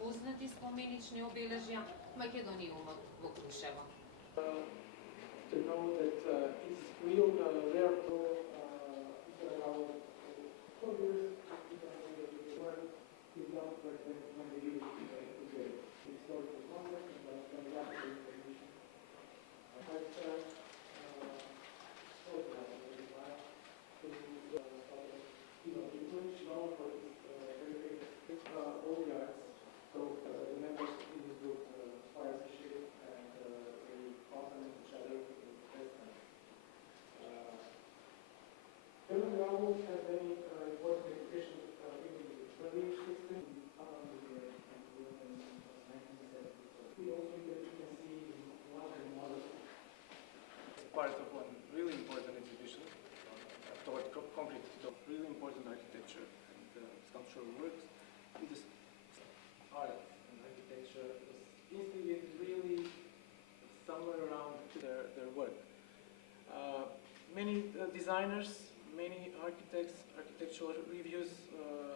Узнати споменични обележја Македониумот во Крушево. To know that it's real rare to around 4 years work is not like when they use it. It's sort of longer and then that information. But the British law for this all yards, so the members in this group fires the ship and they complement each other with the president. Film novels have many important education in the early 16th we also can see larger models. Part of one really important exhibition toward concrete, really important architecture and sculptural works. This art and architecture is instigated really somewhere around their work. Many designers, many architects, architectural reviews